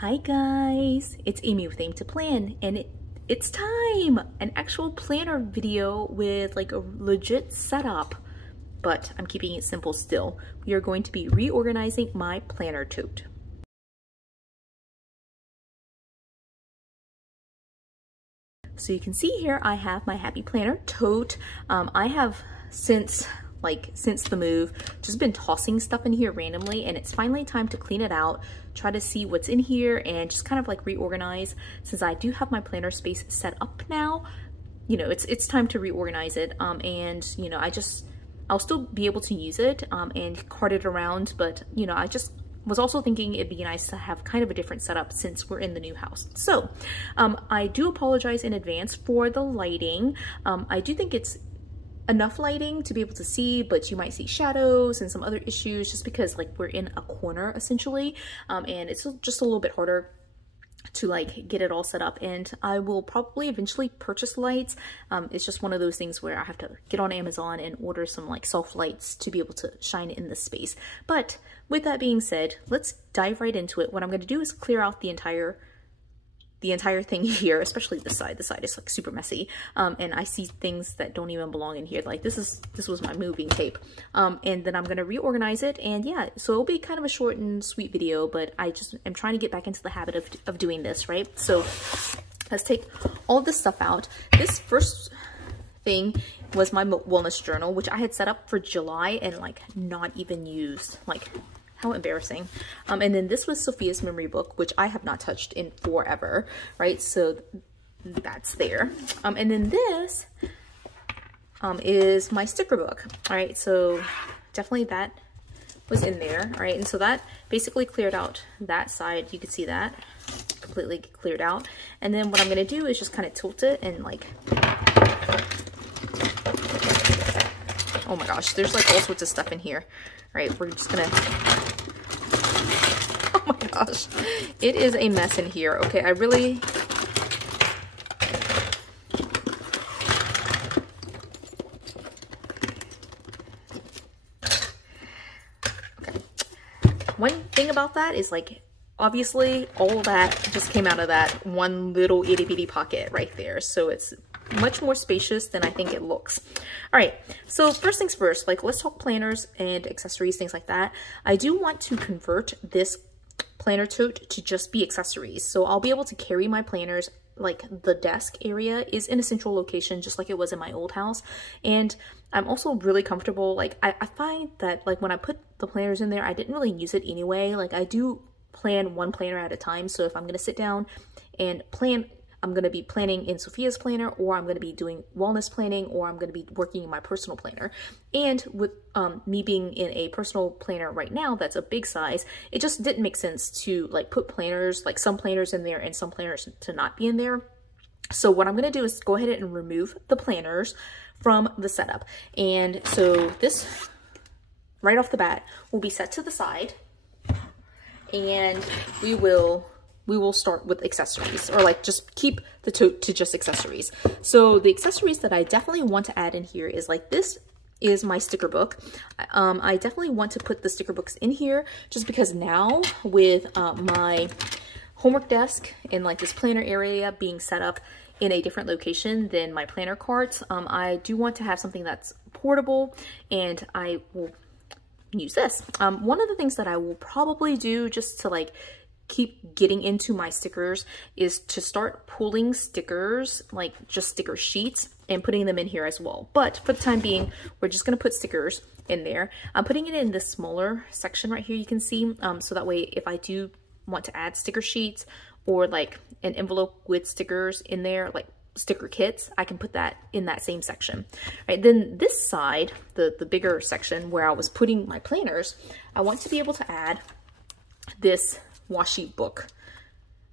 Hi guys, it's Amy with Aim to Plan, and it's time! An actual planner video with like a legit setup, but I'm keeping it simple still. We are going to be reorganizing my planner tote. So you can see here I have my happy planner tote. I have since the move just been tossing stuff in here randomly, and it's finally time to clean it out, try to see what's in here, and just kind of like reorganize. Since I do have my planner space set up now, you know, it's time to reorganize it, and you know, I'll still be able to use it and cart it around, but you know, I just was also thinking it'd be nice to have kind of a different setup since we're in the new house. So I do apologize in advance for the lighting. I do think it's enough lighting to be able to see, but you might see shadows and some other issues just because like we're in a corner essentially, and it's just a little bit harder to like get it all set up. And I will probably eventually purchase lights. It's just one of those things where I have to get on Amazon and order some like soft lights to be able to shine in this space. But with that being said, let's dive right into it. What I'm going to do is clear out the entire thing here, especially this side. This side is like super messy, and I see things that don't even belong in here. Like this was my moving tape, and then I'm gonna reorganize it. And yeah, so it'll be kind of a short and sweet video, but I just am trying to get back into the habit of doing this, right? So let's take all of this stuff out. This first thing was my wellness journal, which I had set up for July and like not even used. Like, how embarrassing. And then this was Sophia's memory book, which I have not touched in forever, right? So that's there. And then this is my sticker book, all right? So definitely that was in there, all right? And so that basically cleared out that side. You can see that completely cleared out. And then what I'm gonna do is just kind of tilt it and like, oh my gosh, there's like all sorts of stuff in here. All right, we're just gonna, oh my gosh, it is a mess in here. Okay, I really, okay. One thing about that is like, obviously all that just came out of that one little itty bitty pocket right there. So it's much more spacious than I think it looks. All right, so first things first, like let's talk planners and accessories, things like that. I do want to convert this planner tote to just be accessories. So I'll be able to carry my planners, like the desk area is in a central location, just like it was in my old house. And I'm also really comfortable. Like I find that like when I put the planners in there, I didn't really use it anyway. Like I do plan one planner at a time. So if I'm gonna sit down and plan, I'm going to be planning in Sophia's planner, or I'm going to be doing wellness planning, or I'm going to be working in my personal planner. And with me being in a personal planner right now, that's a big size, it just didn't make sense to like put planners, like some planners in there and some planners to not be in there. So what I'm going to do is go ahead and remove the planners from the setup. And so this right off the bat will be set to the side, and we will start with accessories, or like just keep the tote to just accessories. So the accessories that I definitely want to add in here is like, this is my sticker book. I definitely want to put the sticker books in here just because now with my homework desk and like this planner area being set up in a different location than my planner carts, I do want to have something that's portable, and I will use this. One of the things that I will probably do just to like keep getting into my stickers is to start pulling stickers, like just sticker sheets, and putting them in here as well. But for the time being, we're just gonna put stickers in there. I'm putting it in this smaller section right here, you can see, so that way if I do want to add sticker sheets or like an envelope with stickers in there, like sticker kits, I can put that in that same section. Right, then this side, the bigger section where I was putting my planners, I want to be able to add this washi book,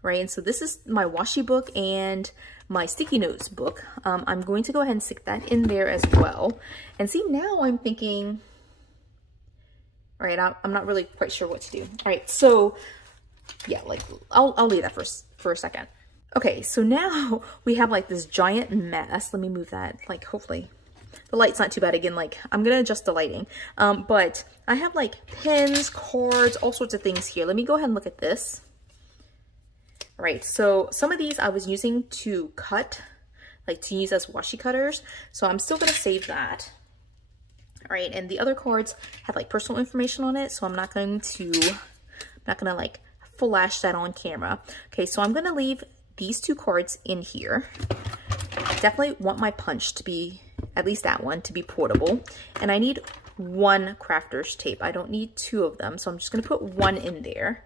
right? And so this is my washi book and my sticky notes book. I'm going to go ahead and stick that in there as well. And see, now I'm thinking, all right, I'm not really quite sure what to do. All right, so yeah, like I'll leave that for a second. Okay, so now we have like this giant mess. Let me move that, like hopefully the light's not too bad. Again, like I'm gonna adjust the lighting, but I have like pens, cards, all sorts of things here. Let me go ahead and look at this. All right, so some of these I was using to cut, like to use as washi cutters. So I'm still gonna save that. All right, and the other cards have like personal information on it, so I'm not gonna like flash that on camera. Okay, so I'm gonna leave these 2 cards in here. Definitely want my punch to be, at least that one, to be portable. And I need 1 crafter's tape. I don't need 2 of them, so I'm just gonna put 1 in there.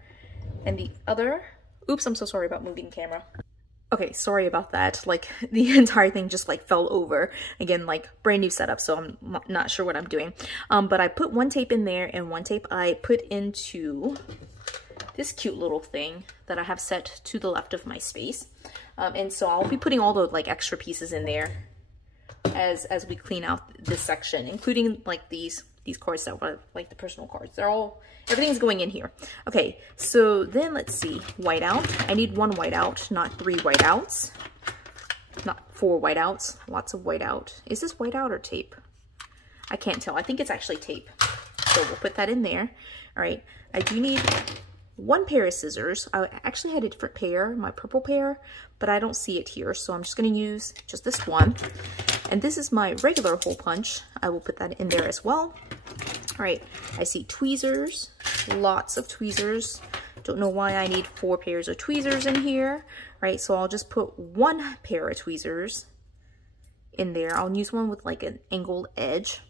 And the other, oops, I'm so sorry about moving the camera. Okay, sorry about that. Like the entire thing just like fell over. Again, like brand new setup, so I'm not sure what I'm doing. But I put 1 tape in there, and 1 tape I put into this cute little thing that I have set to the left of my space. And so I'll be putting all the like extra pieces in there as we clean out this section, including like these cards that were like the personal cards. Everything's going in here. Okay, so then let's see, whiteout. I need 1 whiteout, not 3 whiteouts. Not 4 whiteouts, lots of whiteout. Is this whiteout or tape? I can't tell. I think it's actually tape. So we'll put that in there. All right, I do need 1 pair of scissors. I actually had a different pair, my purple pair, but I don't see it here. So I'm just gonna use just this one. And this is my regular hole punch. I will put that in there as well. All right, I see tweezers, lots of tweezers. Don't know why I need 4 pairs of tweezers in here. All right, so I'll just put 1 pair of tweezers in there. I'll use one with like an angled edge.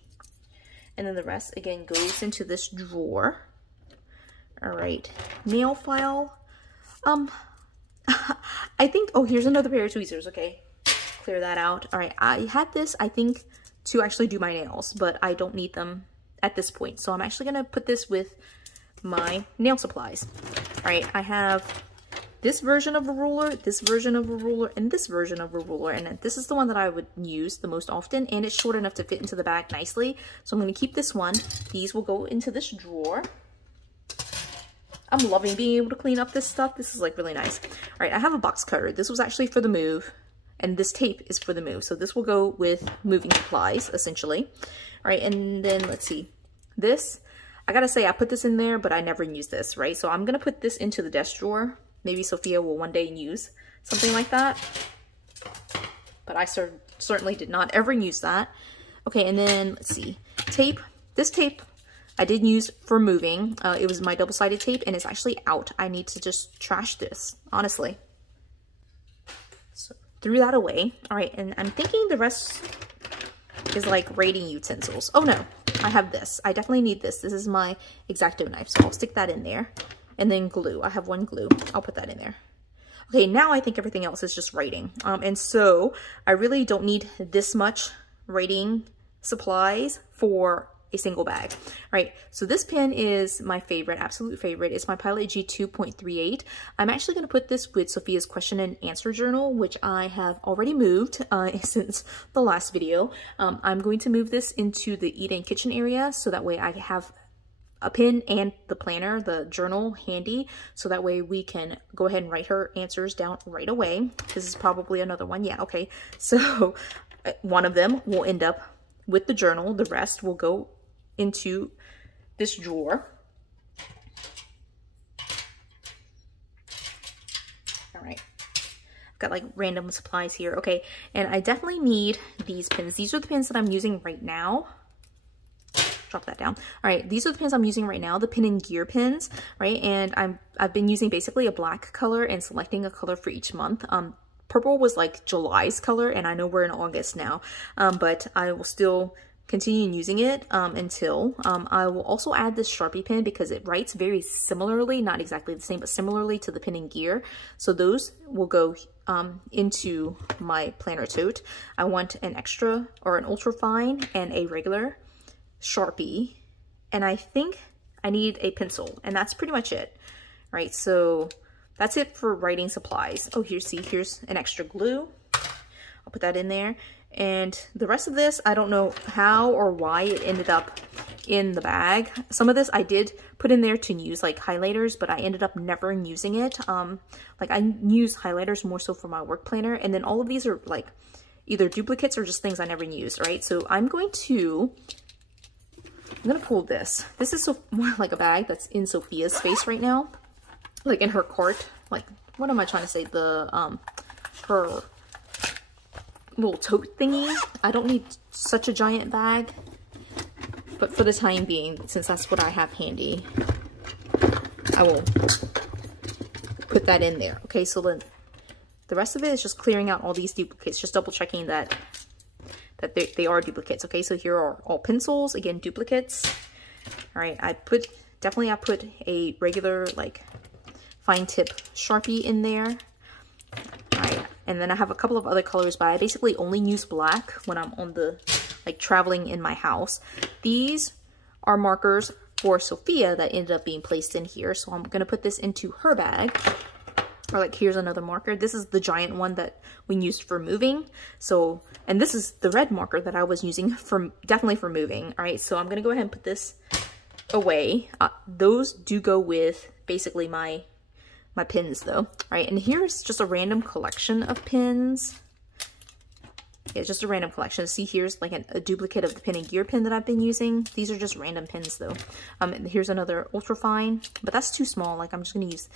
And then the rest, again, goes into this drawer. All right, nail file. I think, oh, here's another pair of tweezers. Okay, clear that out. All right, I had this, I think, to actually do my nails, but I don't need them at this point. So I'm actually gonna put this with my nail supplies. All right, I have this version of a ruler, this version of a ruler, and this version of a ruler. And this is the one that I would use the most often, and it's short enough to fit into the bag nicely. So I'm gonna keep this one. These will go into this drawer. I'm loving being able to clean up this stuff. This is like really nice. All right, I have a box cutter. This was actually for the move, and this tape is for the move. So this will go with moving supplies, essentially. All right, and then let's see. This, I gotta say, I put this in there, but I never use this, right? So I'm gonna put this into the desk drawer. Maybe Sophia will one day use something like that. But I certainly did not ever use that. Okay, and then let's see. Tape. This tape I did use for moving. It was my double-sided tape, and it's actually out. I need to just trash this, honestly. So threw that away. All right, and I'm thinking the rest is like raiding utensils. Oh no, I have this. I definitely need this. This is my X-Acto knife, so I'll stick that in there. And then glue. I have 1 glue. I'll put that in there. Okay, now I think everything else is just writing. And so I really don't need this much writing supplies for a single bag. All right, so this pen is my favorite, absolute favorite. It's my Pilot G 2.38. I'm actually going to put this with Sophia's question and answer journal, which I have already moved since the last video. I'm going to move this into the eat and kitchen area, so that way I have a pen and the planner, the journal handy, so that way we can go ahead and write her answers down right away. This is probably another one. Yeah, okay. So one of them will end up with the journal. The rest will go into this drawer. All right. I've got like random supplies here. Okay, and I definitely need these pins. These are the pins that I'm using right now. Drop that down. All right, these are the pins I'm using right now, the pin and gear pins, right? And I've been using basically a black color and selecting a color for each month. Purple was like July's color, and I know we're in August now, but I will still continue using it until I will also add this Sharpie pen because it writes very similarly, not exactly the same, but similarly to the pin and gear. So those will go into my planner tote. I want an extra or an ultra fine and a regular Sharpie, and I think I need a pencil, and that's pretty much it. Right, so that's it for writing supplies. Oh, here's an extra glue. I'll put that in there. And the rest of this, I don't know how or why it ended up in the bag. Some of this I did put in there to use like highlighters, but I ended up never using it. Like I use highlighters more so for my work planner, and then all of these are like either duplicates or just things I never used, right? So I'm gonna pull this. This is so more like a bag that's in Sophia's space right now, like in her cart, like what am I trying to say? Her little tote thingy. I don't need such a giant bag, but for the time being, since that's what I have handy, I will put that in there. Okay, so then the rest of it is just clearing out all these duplicates, just double checking that they are duplicates. Okay, so here are all pencils, again, duplicates. All right, I put a regular like fine tip Sharpie in there. All right, and then I have a couple of other colors, but I basically only use black when I'm on the like traveling in my house. These are markers for Sophia that ended up being placed in here, so I'm gonna put this into her bag. Or like, here's another marker. This is the giant one that we used for moving. So, and this is the red marker that I was using for definitely for moving. All right, so I'm gonna go ahead and put this away. Those do go with basically my pins though. All right, and here's just a random collection of pins. Yeah, just a random collection. See, here's like a duplicate of the pin and gear pin that I've been using. These are just random pins though. And here's another ultra fine, but that's too small. Like, I'm just gonna use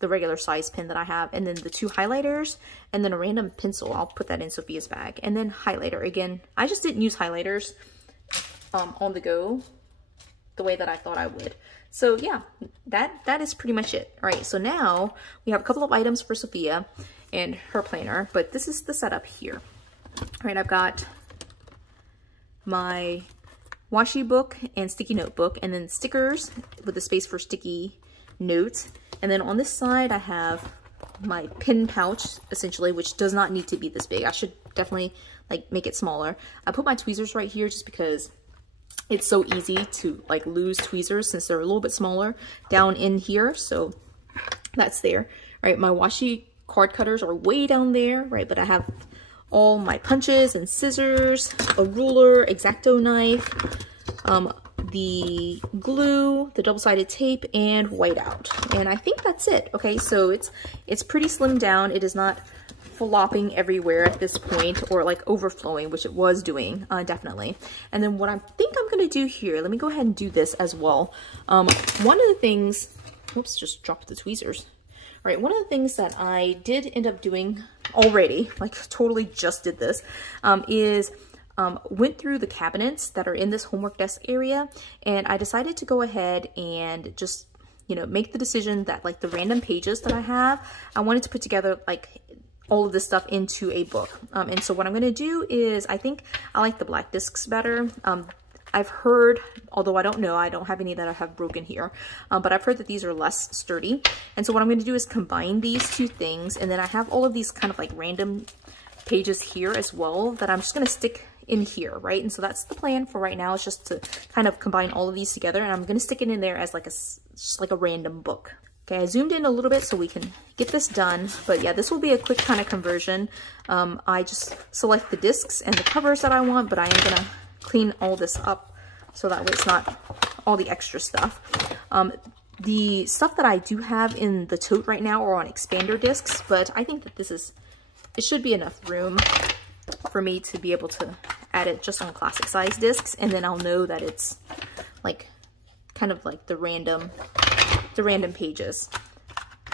the regular size pin that I have, and then the 2 highlighters, and then a random pencil. I'll put that in Sophia's bag, and then highlighter. Again, I just didn't use highlighters on the go the way that I thought I would. So yeah, that is pretty much it. All right, so now we have a couple of items for Sophia and her planner, but this is the setup here. All right, I've got my washi book and sticky notebook, and then stickers with a space for sticky notes. And then on this side, I have my pin pouch, essentially, which does not need to be this big. I should definitely like make it smaller. I put my tweezers right here just because it's so easy to like lose tweezers since they're a little bit smaller down in here. So that's there. All right, my washi card cutters are way down there, right? But I have all my punches and scissors, a ruler, X-Acto knife, the glue, the double-sided tape, and whiteout. And I think that's it. Okay, so it's pretty slimmed down. It is not flopping everywhere at this point, or like overflowing, which it was doing, definitely. And then what I think I'm gonna do here, let me go ahead and do this as well. One of the things, oops, just dropped the tweezers. All right, one of the things that I did end up doing already, like totally just did this, is went through the cabinets that are in this homework desk area, and I decided to go ahead and just, you know, make the decision that like the random pages that I have, I wanted to put together like all of this stuff into a book. And so what I'm going to do is, I think I like the black discs better. I've heard, although I don't know, I don't have any that I have broken here, but I've heard that these are less sturdy. And so what I'm going to do is combine these two things, and then I have all of these kind of like random pages here as well that I'm just going to stick in here, right? And so that's the plan for right now, is just to kind of combine all of these together, and I'm going to stick it in there as like just like a random book. Okay, I zoomed in a little bit so we can get this done, but yeah, this will be a quick kind of conversion. I just select the discs and the covers that I want, but I am gonna clean all this up so that way it's not all the extra stuff. The stuff that I do have in the tote right now are on expander discs, but I think that it should be enough room for me to be able to add it just on classic size discs, and then I'll know that it's like kind of like the random pages.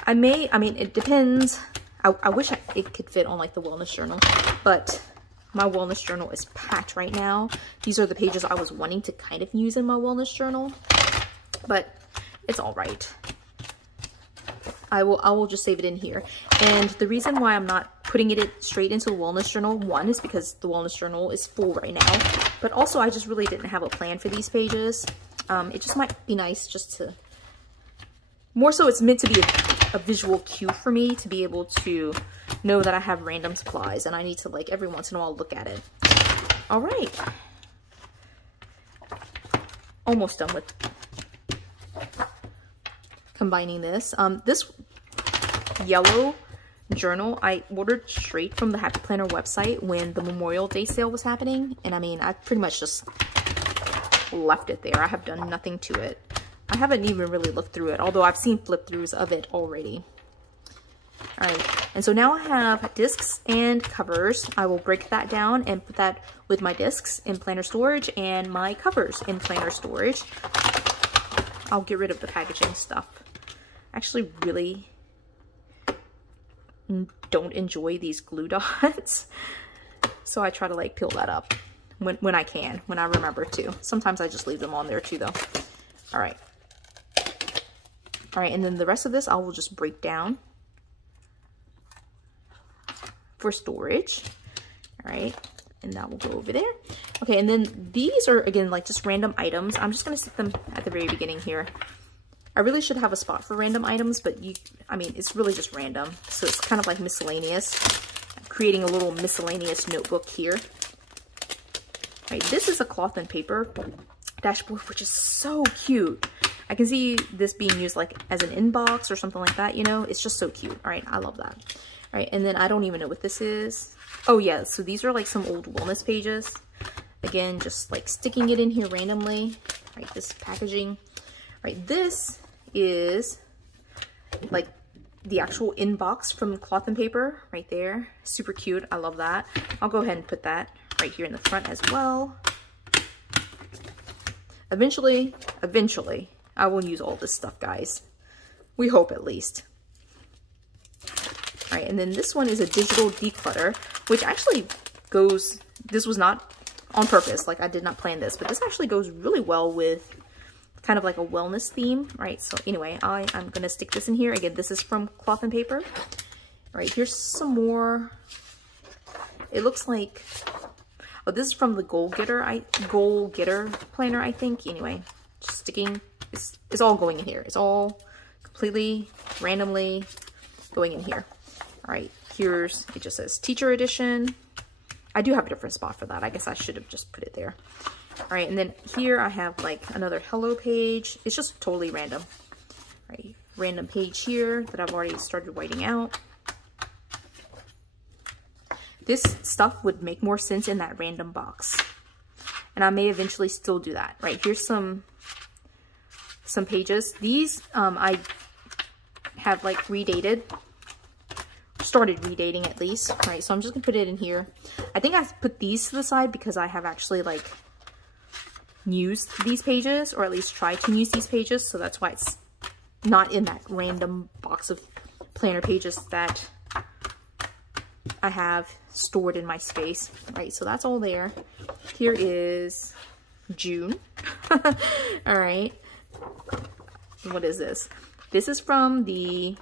I mean, it depends. I wish it could fit on like the wellness journal, but my wellness journal is packed right now. These are the pages I was wanting to kind of use in my wellness journal, but it's all right. I will just save it in here. And the reason why I'm not putting it straight into the wellness journal, one, is because the wellness journal is full right now, but also I just really didn't have a plan for these pages. It just might be nice just to, more so it's meant to be a visual cue for me to be able to know that I have random supplies, and I need to like every once in a while look at it. All right. Almost done with combining this. This yellow journal I ordered straight from the Happy Planner website when the Memorial Day sale was happening, and I mean, I pretty much just left it there. I have done nothing to it. I haven't even really looked through it, although I've seen flip-throughs of it already. All right, and so now I have discs and covers. I will break that down and put that with my discs in planner storage and my covers in planner storage. I'll get rid of the packaging stuff. I actually really don't enjoy these glue dots. So I try to like peel that up when I can, when I remember to. Sometimes I just leave them on there too though. All right. All right, and then the rest of this I will just break down for storage. All right, and that will go over there. Okay, and then these are, again, like just random items. I'm just gonna stick them at the very beginning here. I really should have a spot for random items, but I mean, it's really just random. So it's kind of like miscellaneous. I'm creating a little miscellaneous notebook here. All right, this is a cloth and paper dashboard, which is so cute. I can see this being used like as an inbox or something like that, you know? It's just so cute. All right, I love that. All right, and then I don't even know what this is. Oh yeah, so these are like some old wellness pages. Again, just like sticking it in here randomly. All right, this packaging. All right, this is like the actual inbox from cloth and paper right there. Super cute, I love that. I'll go ahead and put that right here in the front as well. Eventually, I will use all this stuff, guys. We hope, at least. All right, and then this one is a digital declutter, which actually goes, this was not on purpose, like I did not plan this, but this actually goes really well with kind of like a wellness theme, right? So anyway, I'm gonna stick this in here. Again, this is from cloth and paper. All right, here's some more. It looks like, oh, this is from the Goal Getter planner, I think. Anyway, just sticking, it's all going in here. It's all completely randomly going in here. All right, here's, it just says teacher edition. I do have a different spot for that. I guess I should have just put it there. All right, and then here I have like another hello page. It's just totally random. All right, random page here that I've already started writing out. This stuff would make more sense in that random box. And I may eventually still do that. Right, here's some pages. These I have like started redating at least. All right, so I'm just gonna put it in here. I think I put these to the side because I have actually like used these pages, or at least tried to use these pages, so that's why it's not in that random box of planner pages that I have stored in my space. Right, so that's all there. Here is June. All right, what is this? This is from the,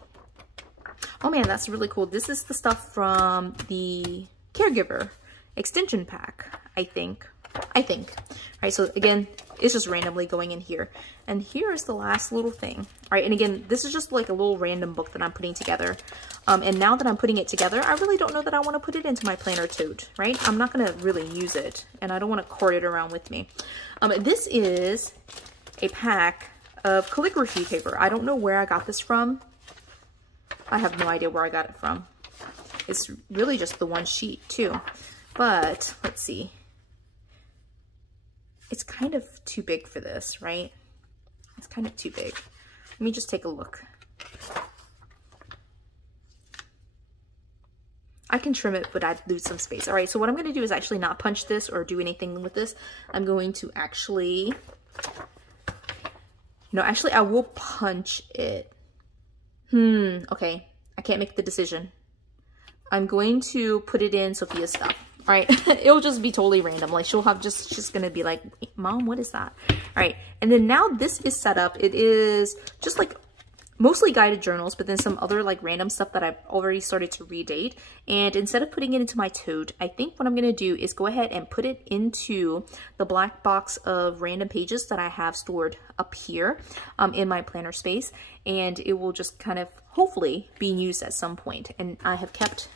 oh man, that's really cool. This is the stuff from the Caregiver extension pack, I think. All right, so again, it's just randomly going in here. And here is the last little thing. All right, and again, this is just like a little random book that I'm putting together. And now that I'm putting it together, I really don't know that I want to put it into my planner tote, right? I'm not going to really use it, and I don't want to cart it around with me. This is a pack of calligraphy paper. I don't know where I got this from. I have no idea where I got it from. It's really just the one sheet too. But let's see. It's kind of too big for this, right? It's kind of too big. Let me just take a look. I can trim it, but I'd lose some space. All right, so what I'm gonna do is actually not punch this or do anything with this. I'm going to actually, no, actually I will punch it. Okay, I can't make the decision. I'm going to put it in Sophia's stuff. All right, it'll just be totally random. Like she'll have she's gonna be like, Mom, what is that? All right, and then now this is set up. It is just like mostly guided journals, but then some other like random stuff that I've already started to redate. And instead of putting it into my tote, I think what I'm gonna do is go ahead and put it into the black box of random pages that I have stored up here in my planner space. And it will just kind of hopefully be used at some point. And I have kept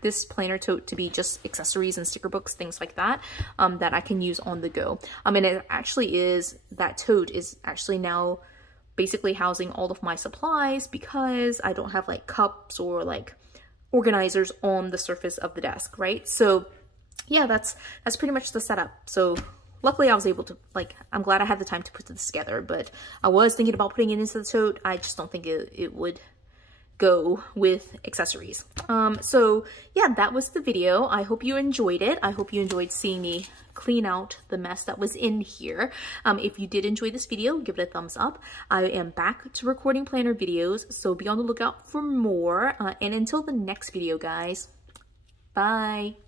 this planner tote to be just accessories and sticker books, things like that, that I can use on the go. And it actually is, that tote is actually now basically housing all of my supplies because I don't have like cups or like organizers on the surface of the desk, right? So yeah, that's pretty much the setup. So luckily I was able to, like, I'm glad I had the time to put this together, but I was thinking about putting it into the tote. I just don't think it would go with accessories. So yeah, that was the video. I hope you enjoyed it. I hope you enjoyed seeing me clean out the mess that was in here. If you did enjoy this video, give it a thumbs up. I am back to recording planner videos, so be on the lookout for more. And until the next video, guys, bye.